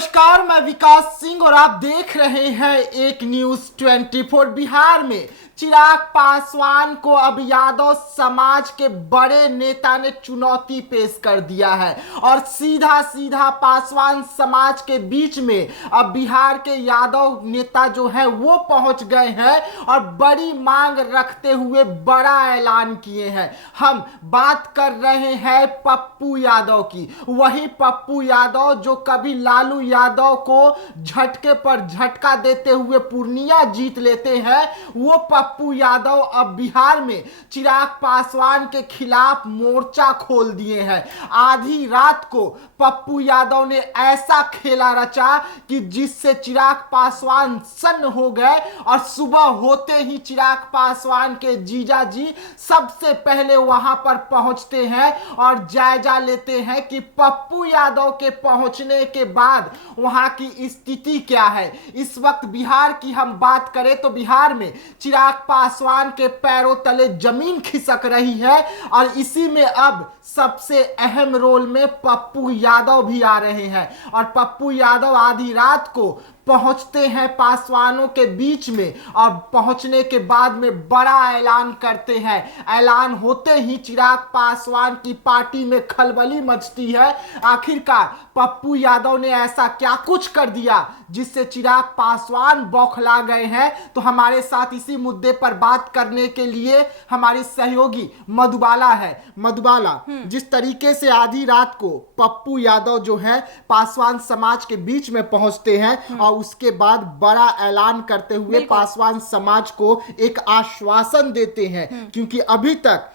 नमस्कार, मैं विकास सिंह और आप देख रहे हैं एक न्यूज 24। बिहार में चिराग पासवान को अब यादव समाज के बड़े नेता ने चुनौती पेश कर दिया है और सीधा सीधा पासवान समाज के बीच में अब बिहार के यादव नेता जो है वो पहुंच गए हैं और बड़ी मांग रखते हुए बड़ा ऐलान किए हैं। हम बात कर रहे हैं पप्पू यादव की, वही पप्पू यादव जो कभी लालू यादव को झटके पर झटका देते हुए पूर्णिया जीत लेते हैं। वो पप्पू यादव अब बिहार में चिराग पासवान के खिलाफ मोर्चा खोल दिए हैं। आधी रात को पप्पू यादव ने ऐसा खेला रचा कि जिससे चिराग पासवान सन्न हो गए और सुबह होते ही चिराग पासवान के जीजा जी सबसे पहले वहां पर पहुंचते हैं और जायजा लेते हैं कि पप्पू यादव के पहुंचने के बाद वहां की स्थिति क्या है। इस वक्त बिहार की हम बात करें तो बिहार में चिराग पासवान के पैरों तले जमीन खिसक रही है और इसी में अब सबसे अहम रोल में पप्पू यादव भी आ रहे हैं और पप्पू यादव आधी रात को पहुंचते हैं पासवानों के बीच में और पहुंचने के बाद में बड़ा ऐलान करते हैं। ऐलान होते ही चिराग पासवान की पार्टी में खलबली मचती है। आखिरकार पप्पू यादव ने ऐसा क्या कुछ कर दिया जिससे चिराग पासवान बौखला गए हैं। तो हमारे साथ इसी मुद्दे पर बात करने के लिए हमारी सहयोगी मधुबाला है। मधुबाला, जिस तरीके से आधी रात को पप्पू यादव जो है पासवान समाज के बीच में पहुंचते हैं और उसके बाद बड़ा ऐलान करते हुए पासवान समाज को एक आश्वासन देते हैं, क्योंकि अभी तक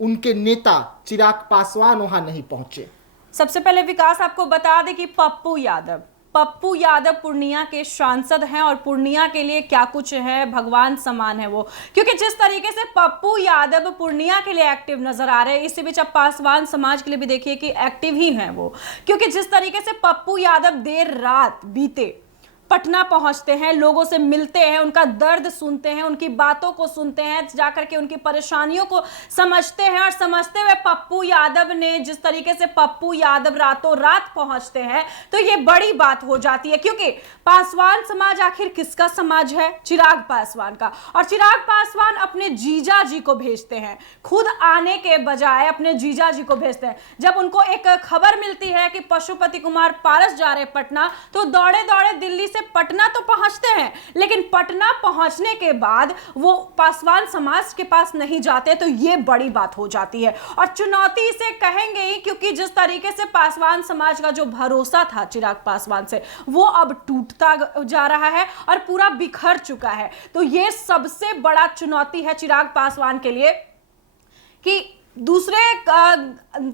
उनके नेता चिराग पासवान वहां नहीं पहुंचे। सबसे पहले विकास आपको बता दें कि पप्पू यादव पूर्णिया के सांसद हैं और पूर्णिया के लिए क्या कुछ है, भगवान समान है वो। क्योंकि जिस तरीके से पप्पू यादव पूर्णिया के लिए एक्टिव नजर आ रहे हैं, इसी बीच अब पासवान समाज के लिए भी देखिए कि एक्टिव ही हैं वो। क्योंकि जिस तरीके से पप्पू यादव देर रात बीते पटना पहुंचते हैं, लोगों से मिलते हैं, उनका दर्द सुनते हैं, उनकी बातों को सुनते हैं, जाकर के उनकी परेशानियों को समझते हैं और समझते हुए पप्पू यादव ने जिस तरीके से पप्पू यादव रातों रात पहुंचते हैं तो ये बड़ी बात हो जाती है। क्योंकि पासवान समाज आखिर किसका समाज है? चिराग पासवान का। और चिराग पासवान अपने जीजा जी को भेजते हैं, खुद आने के बजाय अपने जीजा जी को भेजते हैं। जब उनको एक खबर मिलती है कि पशुपति कुमार पारस जा रहे पटना, तो दौड़े दौड़े दिल्ली से पटना तो पहुंचते हैं, लेकिन पटना पहुंचने के बाद वो पासवान समाज के पास नहीं जाते, तो ये बड़ी बात हो जाती है। और चुनौती इसे कहेंगे ही, क्योंकि जिस तरीके से पासवान समाज का जो भरोसा था चिराग पासवान से, वो अब टूटता जा रहा है और पूरा बिखर चुका है। तो ये सबसे बड़ा चुनौती है चिराग पासवान के लिए कि दूसरे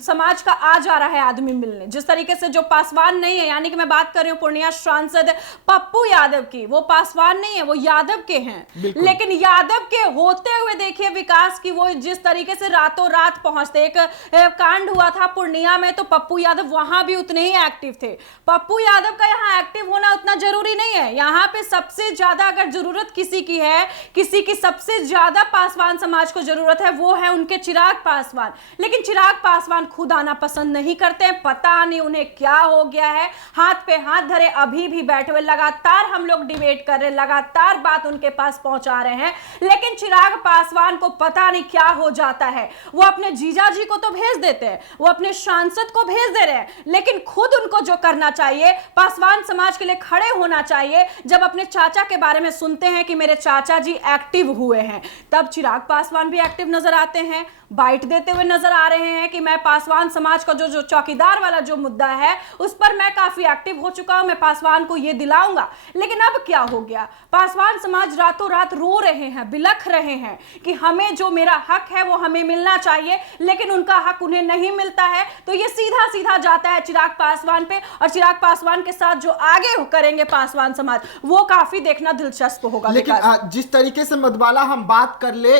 समाज का आ जा रहा है आदमी मिलने। जिस तरीके से जो पासवान नहीं है, यानी कि मैं बात कर रही हूं पूर्णिया सांसद पप्पू यादव की, वो पासवान नहीं है, वो यादव के हैं। लेकिन यादव के होते हुए देखिए विकास की वो जिस तरीके से रातों रात पहुंचते, एक कांड हुआ था पूर्णिया में, तो पप्पू यादव वहां भी उतने ही एक्टिव थे। पप्पू यादव का यहाँ एक्टिव होना उतना जरूरी नहीं है। यहाँ पे सबसे ज्यादा अगर जरूरत किसी की है, किसी की सबसे ज्यादा पासवान समाज को जरूरत है, वो है उनके चिराग पासवान। लेकिन चिराग पासवान खुद आना पसंद नहीं करते हैं। पता नहीं उन्हें क्या हो गया है, हाथ पे हाथ धरे अभी भी बैठे हुए, लगातार हम लोग डिबेट कर रहे हैं, लगातार बात उनके पास पहुंचा रहे हैं, लेकिन चिराग पासवान को पता नहीं क्या हो जाता है। वो अपने जीजा जी को तो भेज देते हैं, वो अपने सांसद को भेज दे रहे हैं, लेकिन खुद उनको जो करना चाहिए, पासवान समाज के लिए खड़े होना चाहिए। जब अपने चाचा के बारे में सुनते हैं कि मेरे चाचा जी एक्टिव हुए हैं, तब चिराग पासवान भी एक्टिव नजर आते हैं, बाइट देते हुए नजर आ रहे हैं कि मैं पासवान समाज का जो चौकीदार वाला जो मुद्दा है उस पर मैं काफी एक्टिव हो चुका हूं, मैं पासवान को ये दिलाऊंगा। लेकिन अब क्या हो गया? पासवान समाज रातों रात रो रहे हैं, बिलख रहे हैं कि हमें जो मेरा हक है वो हमें मिलना चाहिए, लेकिन उनका हक उन्हें नहीं मिलता है। तो ये सीधा सीधा जाता है चिराग पासवान पे, और चिराग पासवान के साथ जो आगे करेंगे पासवान समाज, वो काफी देखना दिलचस्प होगा। लेकिन जिस तरीके से मधुबाला हम बात कर ले,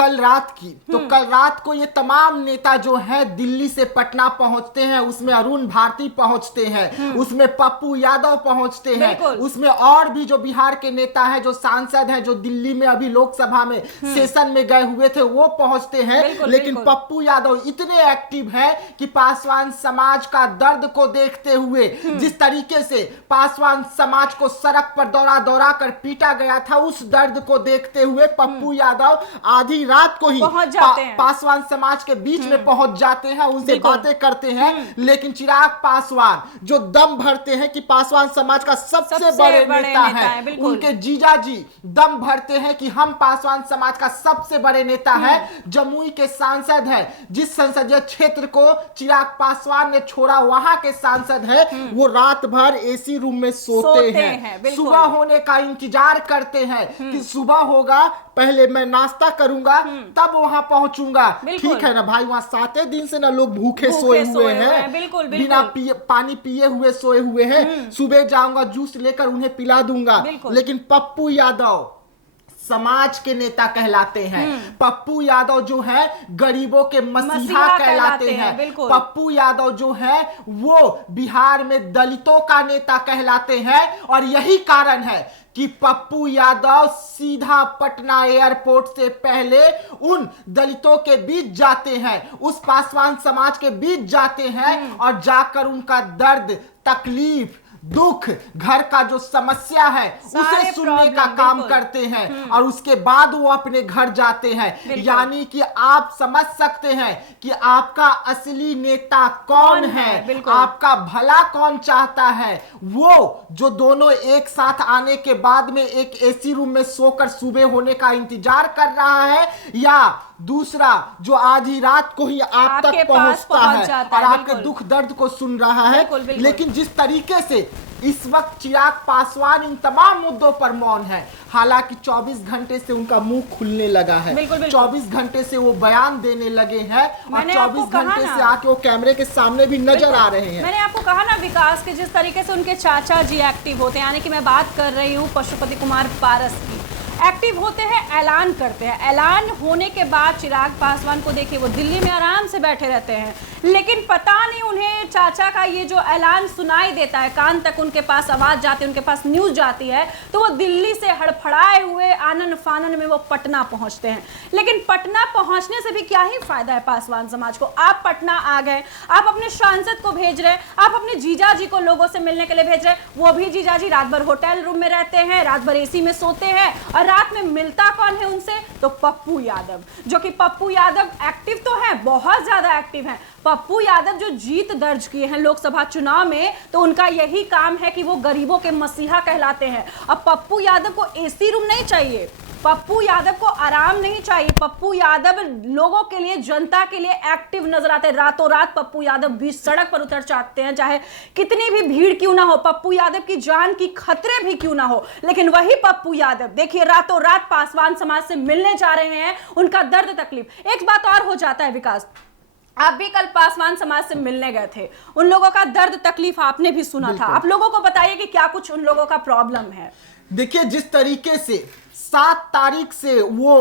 कल रात की, तो कल रात को ये तमाम नेता जो है दिल्ली से पटना पहुंचते हैं। उसमें अरुण भारती पहुंचते हैं, उसमें पप्पू यादव पहुंचते हैं, उसमें और भी जो बिहार के नेता हैं, जो सांसद हैं, जो दिल्ली में अभी लोकसभा में सेशन में गए हुए थे, वो पहुंचते हैं। लेकिन पप्पू यादव इतने एक्टिव है कि पासवान समाज का दर्द को देखते हुए, जिस तरीके से पासवान समाज को सड़क पर दौड़ा दौड़ा कर पीटा गया था, उस दर्द को देखते हुए पप्पू यादव आधी रात को ही पासवान समाज के बीच में पहुंच जाते हैं, उनसे बातें करते हैं। लेकिन चिराग पासवान जो दम भरते हैं कि पासवान समाज का सबसे बड़े नेता है, उनके जीजा जी दम भरते हैं कि हम पासवान समाज का सबसे बड़े नेता है। जमुई के सांसद है, जिस संसदीय क्षेत्र को चिराग पासवान ने छोड़ा, वहां के सांसद है, वो रात भर एसी रूम में सोते हैं। सुबह होने का इंतजार करते हैं कि सुबह होगा, पहले मैं नाश्ता करूंगा तब वहां पहुंचूंगा। ठीक है ना भाई, वहां 7 दिन से ना लोग भूखे सोए हुए हैं, बिना पानी पिए हुए सोए हुए हैं। सुबह जाऊंगा, जूस लेकर उन्हें पिला दूंगा। लेकिन पप्पू यादव समाज के नेता कहलाते हैं। पप्पू यादव जो है गरीबों के मसीहा कहलाते हैं। पप्पू यादव जो है वो बिहार में दलितों का नेता कहलाते हैं। और यही कारण है कि पप्पू यादव सीधा पटना एयरपोर्ट से पहले उन दलितों के बीच जाते हैं, उस पासवान समाज के बीच जाते हैं और जाकर उनका दर्द, तकलीफ, दुख, घर का जो समस्या है उसे सुनने का काम करते हैं और उसके बाद वो अपने घर जाते हैं। यानी कि आप समझ सकते हैं कि आपका असली नेता कौन है, आपका भला कौन चाहता है। वो जो दोनों एक साथ आने के बाद में एक एसी रूम में सोकर सुबह होने का इंतजार कर रहा है, या दूसरा जो आधी रात को ही आप तक पहुंचता है और आपके दुख दर्द को सुन रहा है। लेकिन जिस तरीके से इस वक्त चिराग पासवान इन तमाम मुद्दों पर मौन है, हालांकि 24 घंटे से उनका मुंह खुलने लगा है, 24 घंटे से वो बयान देने लगे हैं और 24 घंटे से आके वो कैमरे के सामने भी नजर आ रहे हैं। मैंने आपको कहा ना विकास के जिस तरीके से उनके चाचा जी एक्टिव होते हैं, यानी कि मैं बात कर रही हूँ पशुपति कुमार पारस की, एक्टिव होते हैं, ऐलान करते हैं। ऐलान होने के बाद चिराग पासवान को देखिए वो दिल्ली में आराम से बैठे रहते हैं, लेकिन पता नहीं उन्हें चाचा का ये जो ऐलान सुनाई देता है, कान तक उनके पास आवाज जाती है, उनके पास न्यूज जाती है, तो वो दिल्ली से हड़फड़ाए हुए आनन फानन में वो पटना पहुंचते हैं। लेकिन पटना पहुंचने से भी क्या ही फायदा है पासवान समाज को। आप पटना आ गए, आप अपने सांसद को भेज रहे, आप अपने जीजा जी को लोगों से मिलने के लिए भेज रहे, वो भी जीजा जी रात भर होटल रूम में रहते हैं, रात भर एसी में सोते हैं, और रात में मिलता कौन है उनसे? तो पप्पू यादव, जो कि पप्पू यादव एक्टिव तो है, बहुत ज्यादा एक्टिव हैं। पप्पू यादव जो जीत दर्ज किए हैं लोकसभा चुनाव में, तो उनका यही काम है कि वो गरीबों के मसीहा कहलाते हैं। अब पप्पू यादव को एसी रूम नहीं चाहिए, पप्पू यादव को आराम नहीं चाहिए, पप्पू यादव लोगों के लिए, जनता के लिए एक्टिव नजर आते हैं। रातों रात पप्पू यादव बीच सड़क पर उतर जाते हैं, चाहे कितनी भी भीड़ क्यों ना हो, पप्पू यादव की जान की खतरे भी क्यों ना हो। लेकिन वही पप्पू यादव देखिए रातों रात पासवान समाज से मिलने जा रहे हैं, उनका दर्द तकलीफ। एक बात और हो जाता है विकास, आप भी कल पासवान समाज से मिलने गए थे, उन लोगों का दर्द तकलीफ आपने भी सुना था। आप लोगों को बताइए कि क्या कुछ उन लोगों का प्रॉब्लम है। देखिए जिस तरीके से 7 तारीख से वो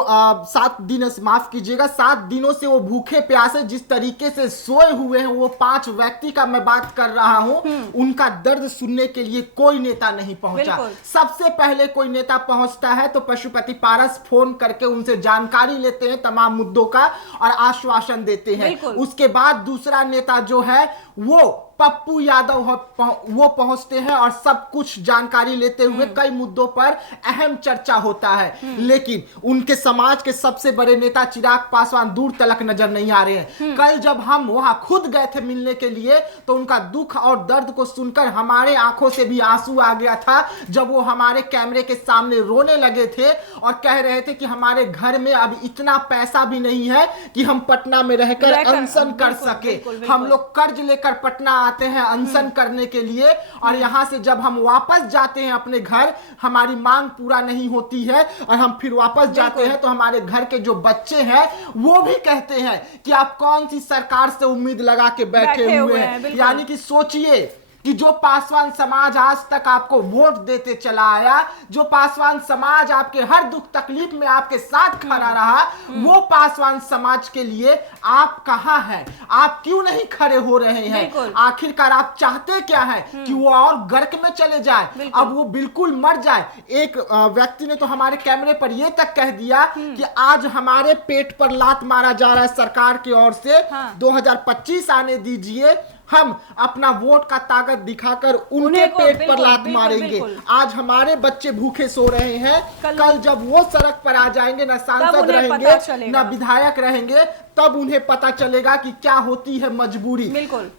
7 दिन, माफ कीजिएगा, 7 दिनों से वो भूखे प्यासे जिस तरीके से सोए हुए हैं, वो 5 व्यक्ति का मैं बात कर रहा हूं, उनका दर्द सुनने के लिए कोई नेता नहीं पहुंचा। सबसे पहले कोई नेता पहुंचता है तो पशुपति पारस फोन करके उनसे जानकारी लेते हैं तमाम मुद्दों का और आश्वासन देते हैं। उसके बाद दूसरा नेता जो है वो पप्पू यादव वो पहुंचते हैं और सब कुछ जानकारी लेते हुए कई मुद्दों पर अहम चर्चा होता है। लेकिन उनके समाज के सबसे बड़े नेता चिराग पासवान दूर तलक नजर नहीं आ रहे हैं। कल जब हम वहां खुद गए थे मिलने के लिए, तो उनका दुख और दर्द को सुनकर हमारे आंखों से भी आंसू आ गया था, जब वो हमारे कैमरे के सामने रोने लगे थे और कह रहे थे कि हमारे घर में अब इतना पैसा भी नहीं है कि हम पटना में रहकर अनशन कर सके। हम लोग कर्ज लेकर पटना आते हैं अनशन करने के लिए, और यहां से जब हम वापस जाते हैं अपने घर, हमारी मांग पूरा नहीं होती है और हम फिर वापस जाते हैं तो हमारे घर के जो बच्चे हैं वो भी कहते हैं कि आप कौन सी सरकार से उम्मीद लगा के बैठे हुए हैं। यानी कि सोचिए कि जो पासवान समाज आज तक आपको वोट देते चला आया, जो पासवान समाज आपके हर दुख तकलीफ में आपके साथ खड़ा रहा, वो पासवान समाज के लिए आप कहां हैं? आप क्यों नहीं खड़े हो रहे हैं? आखिरकार आप चाहते क्या है? कि वो और गर्क में चले जाए, अब वो बिल्कुल मर जाए। एक व्यक्ति ने तो हमारे कैमरे पर ये तक कह दिया कि आज हमारे पेट पर लात मारा जा रहा है सरकार की ओर से, 2025 आने दीजिए, हम अपना वोट का ताकत दिखाकर उनके पेट पर लात मारेंगे। आज हमारे बच्चे भूखे सो रहे हैं, कल जब वो सड़क पर आ जाएंगे, ना सांसद रहेंगे ना विधायक रहेंगे, तब उन्हें पता चलेगा कि क्या होती है मजबूरी। बिल्कुल।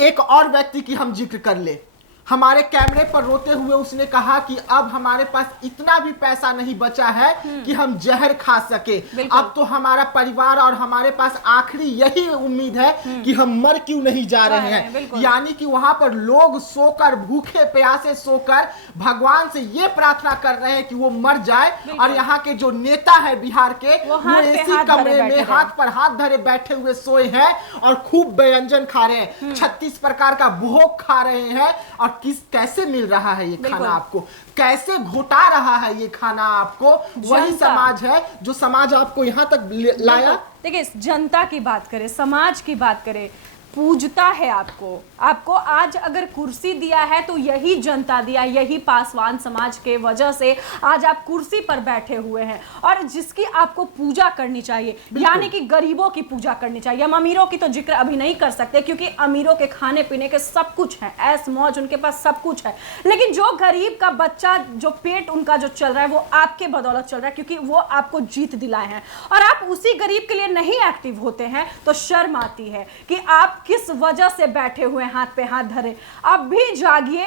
एक और व्यक्ति की हम जिक्र कर ले, हमारे कैमरे पर रोते हुए उसने कहा कि अब हमारे पास इतना भी पैसा नहीं बचा है कि हम जहर खा सके, अब तो हमारा परिवार और हमारे पास आखिरी यही उम्मीद है कि हम मर क्यों नहीं जा रहे हैं। यानी कि वहां पर लोग सोकर, भूखे प्यासे सोकर भगवान से ये प्रार्थना कर रहे हैं कि वो मर जाए, और यहाँ के जो नेता है बिहार के, वो एसी कमरे में हाथ पर हाथ धरे बैठे हुए सोए हैं और खूब व्यंजन खा रहे हैं, 36 प्रकार का भोग खा रहे हैं। और कैसे मिल रहा है ये खाना आपको, कैसे घोटा रहा है ये खाना आपको? वही समाज है जो समाज आपको यहाँ तक लाया। देखिए, जनता की बात करें, समाज की बात करें, पूजता है आपको आज अगर कुर्सी दिया है तो यही जनता दिया, यही पासवान समाज के वजह से आज आप कुर्सी पर बैठे हुए हैं, और जिसकी आपको पूजा करनी चाहिए, यानी कि गरीबों की पूजा करनी चाहिए। हम अमीरों की तो जिक्र अभी नहीं कर सकते, क्योंकि अमीरों के खाने पीने के सब कुछ है, ऐस मौज, उनके पास सब कुछ है। लेकिन जो गरीब का बच्चा, जो पेट उनका जो चल रहा है, वो आपके बदौलत चल रहा है, क्योंकि वो आपको जीत दिलाए हैं, और आप उसी गरीब के लिए नहीं एक्टिव होते हैं, तो शर्म आती है कि आप किस वजह से बैठे हुए हाथ पे हाथ धरे। अब भी जागिए,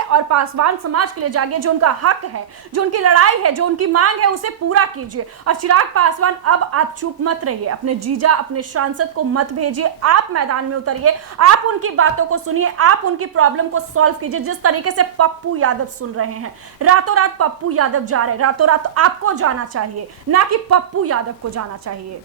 और पासवान समाज के लिए जागिए, जो उनका हक है, जो उनकी लड़ाई है, जो उनकी मांग है, उसे पूरा कीजिए। और चिराग पासवान, अब आप चुप मत रहिए, अपने जीजा, अपने सांसद को मत भेजिए, आप मैदान में उतरिए, आप उनकी बातों को सुनिए, आप उनकी प्रॉब्लम को सॉल्व कीजिए। जिस तरीके से पप्पू यादव सुन रहे हैं, रातों रात पप्पू यादव जा रहे हैं, रातों रात आपको जाना चाहिए, ना कि पप्पू यादव को जाना चाहिए।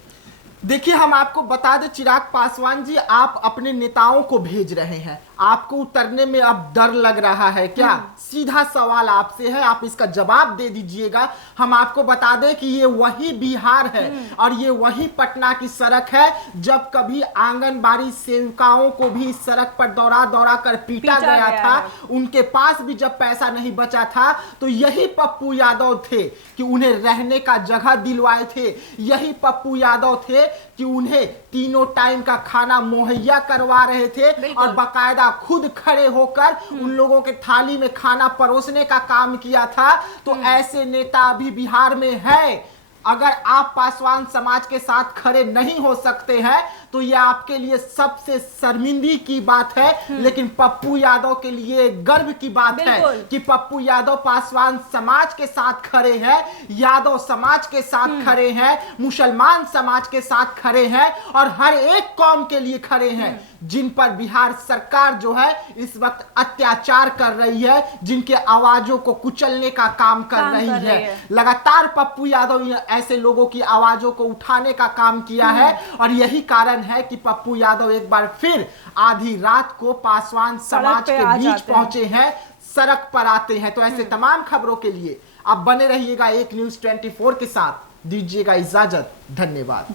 देखिए, हम आपको बता दें चिराग पासवान जी, आप अपने नेताओं को भेज रहे हैं, आपको उतरने में अब डर लग रहा है क्या? सीधा सवाल आपसे है, आप इसका जवाब दे दीजिएगा। हम आपको बता दें कि ये वही बिहार है और ये वही पटना की सड़क है, जब कभी आंगनबाड़ी सेविकाओं को भी इस सड़क पर दौड़ा दौड़ा कर पीटा गया था, उनके पास भी जब पैसा नहीं बचा था, तो यही पप्पू यादव थे कि उन्हें रहने का जगह दिलवाए थे, यही पप्पू यादव थे कि उन्हें तीनों टाइम का खाना मुहैया करवा रहे थे, और बाकायदा खुद खड़े होकर उन लोगों के थाली में खाना परोसने का काम किया था। तो ऐसे नेता अभी बिहार में है। अगर आप पासवान समाज के साथ खड़े नहीं हो सकते हैं तो यह आपके लिए सबसे शर्मिंदगी की बात है, लेकिन पप्पू यादव के लिए गर्व की बात है कि पप्पू यादव पासवान समाज के साथ खड़े हैं, यादव समाज के साथ खड़े हैं, मुसलमान समाज के साथ खड़े हैं, और हर एक कौम के लिए खड़े हैं जिन पर बिहार सरकार जो है इस वक्त अत्याचार कर रही है, जिनके आवाजों को कुचलने का काम कर रही है। लगातार पप्पू यादव ऐसे लोगों की आवाजों को उठाने का काम किया है, और यही कारण है कि पप्पू यादव एक बार फिर आधी रात को पासवान समाज के बीच पहुंचे हैं, सड़क पर आते हैं। तो ऐसे तमाम खबरों के लिए आप बने रहिएगा एक न्यूज़ 24 के साथ। दीजिएगा इजाजत। धन्यवाद।